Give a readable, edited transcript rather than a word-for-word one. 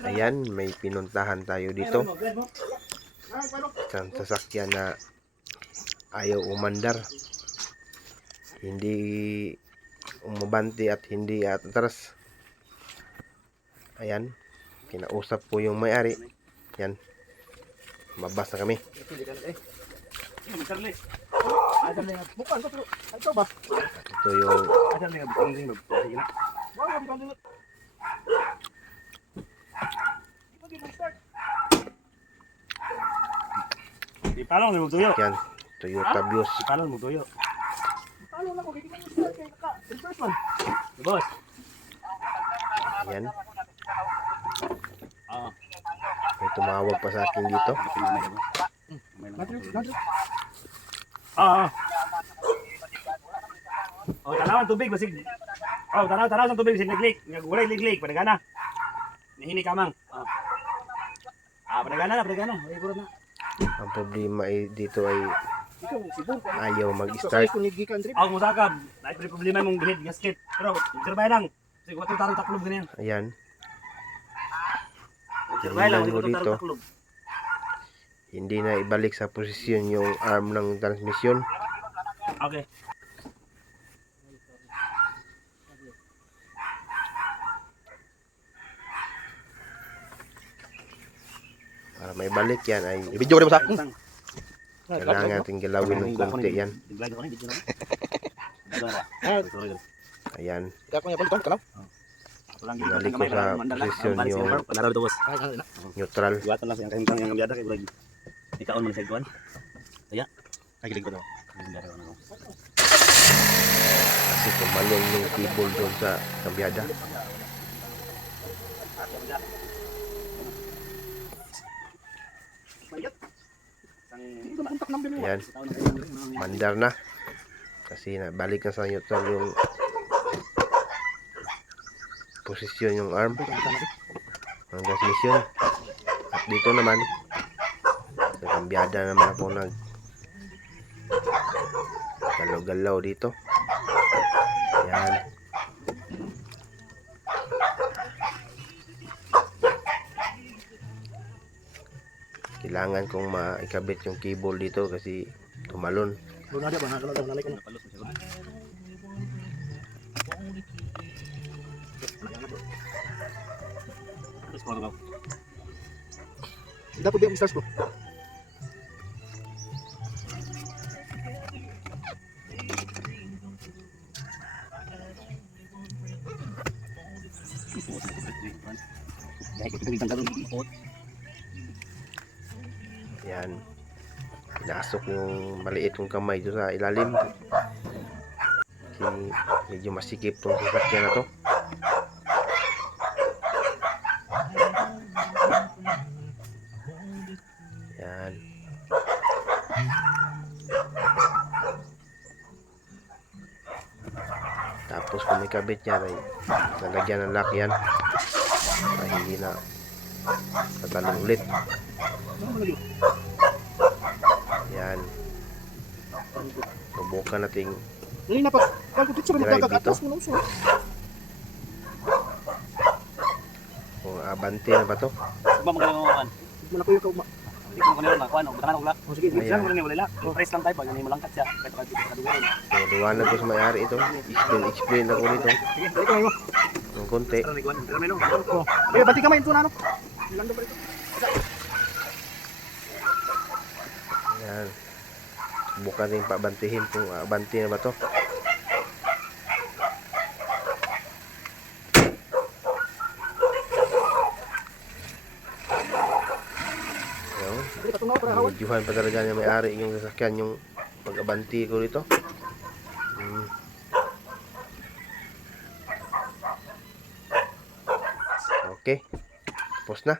Ayan, may pinuntahan tayo dito. Isang sasakyan na ayaw umandar. Hindi umabante at hindi atras. Ayan, kinausap ko yung may-ari. Yan, mabas na kami. Ito yung Ipalong mo tuyo. yan, Toyota Vios. Ipalong mo tuyo. Ipalong na ko gigi mo start kay naka. First one. Boss. Ayan, Ah. may tumawag pa sa akin dito. Ah. Oh, tanawan tubig basig. Oh, tanaw sa tubig basig liglig. Ngagulay liglig padagana. Nihini kamang. Padagana. Ay guro na. Ang problema dito ay ayaw mag-start. Ako mo sakab. Nay problema mong gihid gasket. Pero sirbay lang. Sige, wato tarong taklob ganyan. Ayan, Sirbay lang, tingnan mo wato dito. tarong taklob. Hindi na ibalik sa posisyon yung arm ng transmission. Okay. Para may balik yan ay i-video ko na mo sa kailangan natin galawin ng konti yan. Ayan, binalik ko sa posisyon yung neutral. Iwatan lang siyang kahimtang yang biada kay Bragi. Ikaon man sa iguan. Aya. Nagilig ko daw. Kasi tumalon yung cable doon sa kambyada. Ayan, mandar na. Kasi balik na sa neutral yung posisyon yung arm ng transmission. At dito naman sa kambyada naman ako nag galaw-galaw dito. Yan, kailangan kong maikabit yung cable dito kasi tumalon. Dapat ba yung stars ko? Yan, pinasok yung maliit kong kamay doon sa ilalim kasi medyo masikip tong sasakyan na to. Yan, tapos kung may kabit yan ay lalagyan ng lock yan para hindi na tatalon ulit. Yan, subukan nating drive dito kung abante na ba to. Ba magalang Hindi ko kanila makuha, butakan ako lak. Sige, Ayan. lang wala lak. Price lang tayo pag hindi malangkat siya. Kahit pag kadugurin. So, liwanag ko sa may-ari ito. Explain ako rito Sige, dito kayo. ng konti. Ay, bati kamay ito na ano. Lando pa rito. Yan, subukan rin pabantihin kung abante na ba to. Videohan pa talaga niya may-ari yung sasakyan yung pag-abanti ko dito. Okay, tapos na.